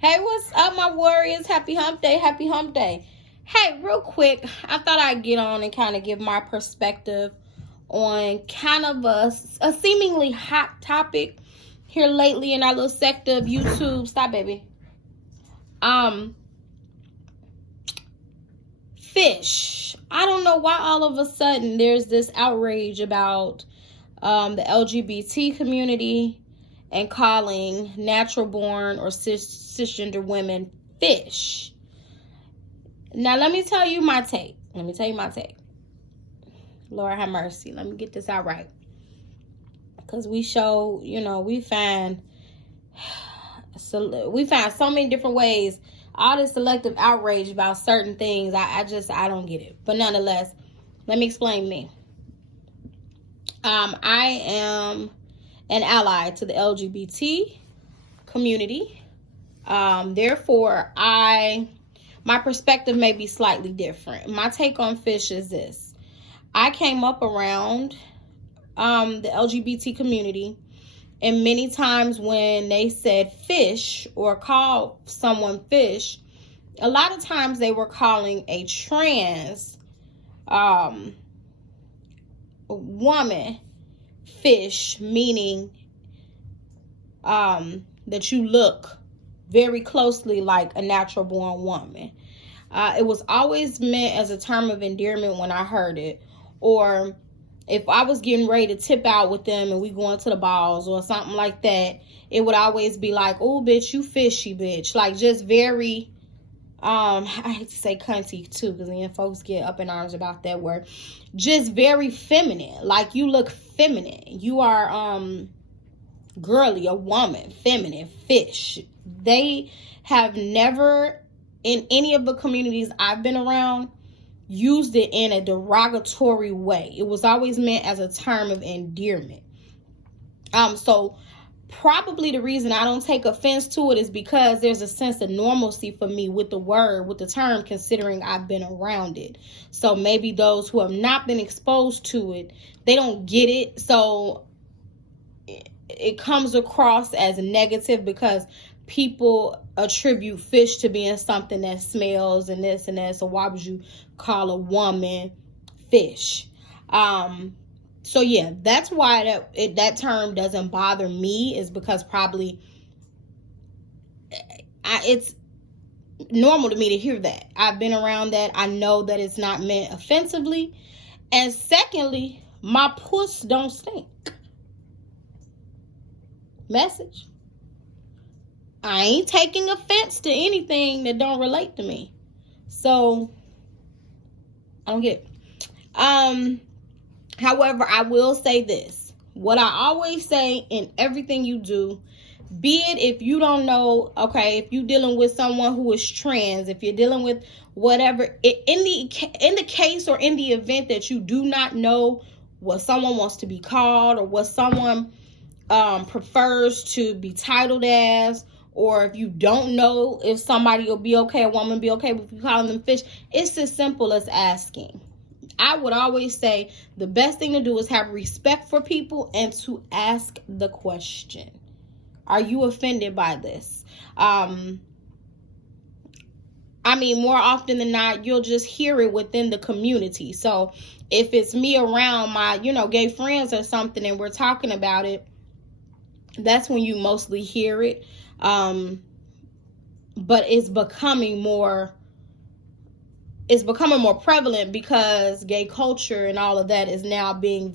Hey, what's up, my warriors? Happy hump day. Happy hump day. Hey, real quick, I thought I'd get on and kind of give my perspective on kind of a seemingly hot topic here lately in our little sector of YouTube. Stop, baby. Fish. I don't know why all of a sudden there's this outrage about the LGBT community and calling natural born or cisgender women fish. Now, let me tell you my take. Lord have mercy. Let me get this out right. Because we show, we find so many different ways, all this selective outrage about certain things. I don't get it. But nonetheless, let me explain me. I am an ally to the LGBT community. Therefore, my perspective may be slightly different. My take on fish is this. I came up around the LGBT community, and many times when they said fish or called someone fish, a lot of times they were calling a trans woman fish, meaning that you look very closely like a natural born woman. It was always meant as a term of endearment when I heard it, or if I was getting ready to tip out with them and we going to the balls or something like that, it would always be like, oh, bitch, you fishy, bitch. Like, just very, I hate to say cunty too, because then folks get up in arms about that word. Just very feminine. Like, you look feminine. You are girly, a woman, feminine, fish. They have never, in any of the communities I've been around, used it in a derogatory way. It was always meant as a term of endearment. So probably the reason I don't take offense to it is because there's a sense of normalcy for me with the word, with the term, considering I've been around it. So maybe those who have not been exposed to it, they don't get it. So it comes across as negative because people attribute fish to being something that smells and this and that. So why would you call a woman fish? So yeah, that's why that term doesn't bother me, is because probably it's normal to me to hear that. I've been around that. I know that it's not meant offensively. And secondly, my puss don't stink. Message. I ain't taking offense to anything that don't relate to me. So I don't get it. However, I will say this. What I always say in everything you do, be it if you don't know, okay, if you're dealing with someone who is trans, if you're dealing with whatever, in the case or in the event that you do not know what someone wants to be called or what someone prefers to be titled as, or if you don't know if somebody will be okay, a woman be okay with you calling them fish, it's as simple as asking. I would always say the best thing to do is have respect for people and to ask the question. Are you offended by this? More often than not, you'll just hear it within the community. So if it's me around my, gay friends or something and we're talking about it, that's when you mostly hear it. But it's becoming more prevalent because gay culture and all of that is now being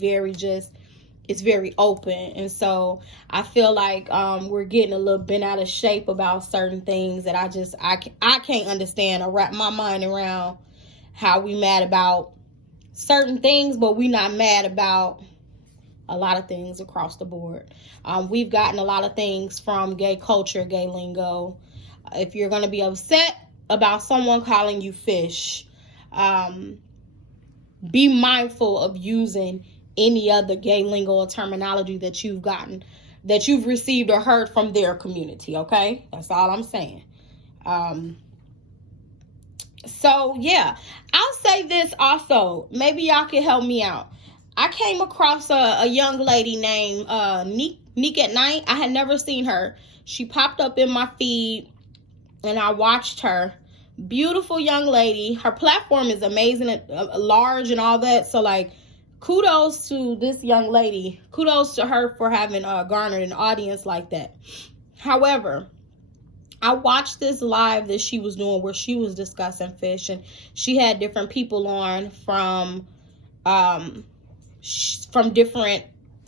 it's very open. And so I feel like we're getting a little bent out of shape about certain things that I can't understand or wrap my mind around how we mad about certain things, but we not mad about a lot of things across the board. We've gotten a lot of things from gay culture, gay lingo. If you're going to be upset about someone calling you fish, be mindful of using any other gay lingo or terminology that you've received or heard from their community. Okay, that's all I'm saying. So yeah, I'll say this also. Maybe y'all can help me out. I came across a young lady named Neek at Night. I had never seen her. She popped up in my feed and I watched her. Beautiful young lady. Her platform is amazing, large and all that. So, like, kudos to this young lady. Kudos to her for having garnered an audience like that. However, I watched this live that she was doing where she was discussing fish, and she had different people on from the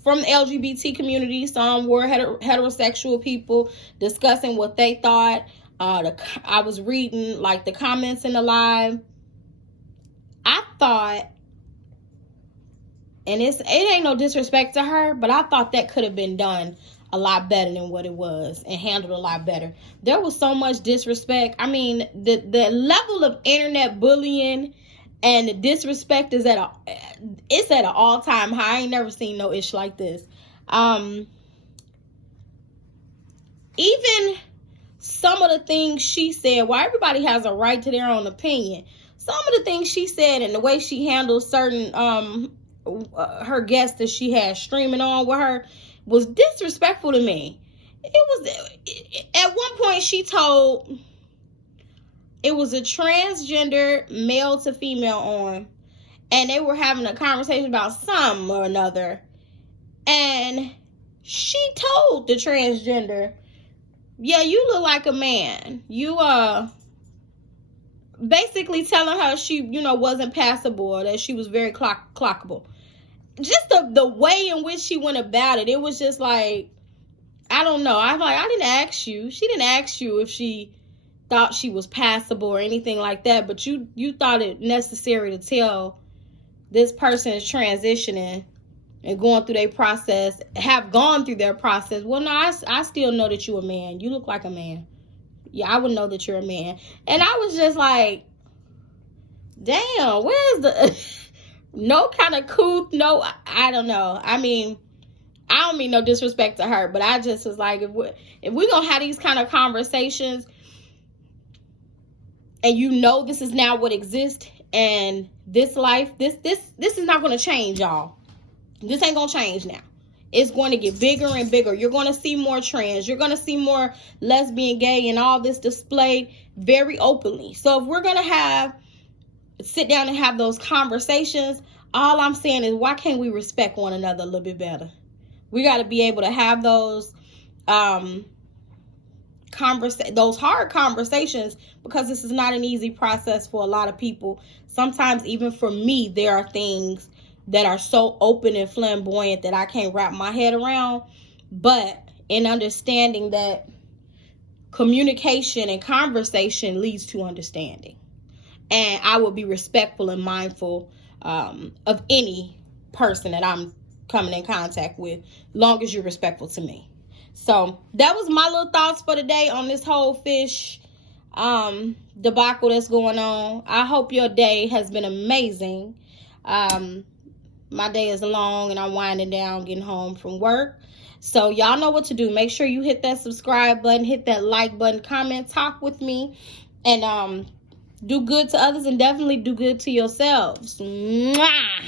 LGBT community. Some were heterosexual people discussing what they thought. I was reading like the comments in the live. I thought, and it ain't no disrespect to her, but I thought that could have been done a lot better than what it was and handled a lot better. There was so much disrespect. I mean, the level of internet bullying and the disrespect is at an all-time high. I ain't never seen no ish like this. Even some of the things she said, well, everybody has a right to their own opinion. Some of the things she said and the way she handled certain her guests that she had streaming on with her was disrespectful to me. It was, at one point she told, it was a transgender male to female on, and they were having a conversation about something or another, and she told the transgender, yeah, you look like a man. You basically telling her she, wasn't passable, or that she was very clockable. Just the way in which she went about it, it was just like, I don't know. I'm like, I didn't ask you. She didn't ask you if she thought she was passable or anything like that, but you thought it necessary to tell this person is transitioning and going through their process, have gone through their process. Well, no, I still know that you're a man. You look like a man. Yeah, I would know that you're a man. And I was just like, damn, where's the no kind of cool, no, I don't know. I mean, I don't mean no disrespect to her, but I just was like, if we're going to have these kind of conversations, and this is now what exists, and this life, this is not going to change, y'all. This ain't going to change now. It's going to get bigger and bigger. You're going to see more trans. You're going to see more lesbian, gay, and all this displayed very openly. So if we're going to sit down and have those conversations, all I'm saying is, why can't we respect one another a little bit better? We got to be able to have those those hard conversations, because this is not an easy process for a lot of people. Sometimes even for me, there are things that are so open and flamboyant that I can't wrap my head around. But in understanding that communication and conversation leads to understanding, and I will be respectful and mindful of any person that I'm coming in contact with, long as you're respectful to me. So that was my little thoughts for today on this whole fish debacle that's going on. I hope your day has been amazing. My day is long and I'm winding down, getting home from work. So y'all know what to do. Make sure you hit that subscribe button, hit that like button, comment, talk with me, and do good to others, and definitely do good to yourselves. Mwah!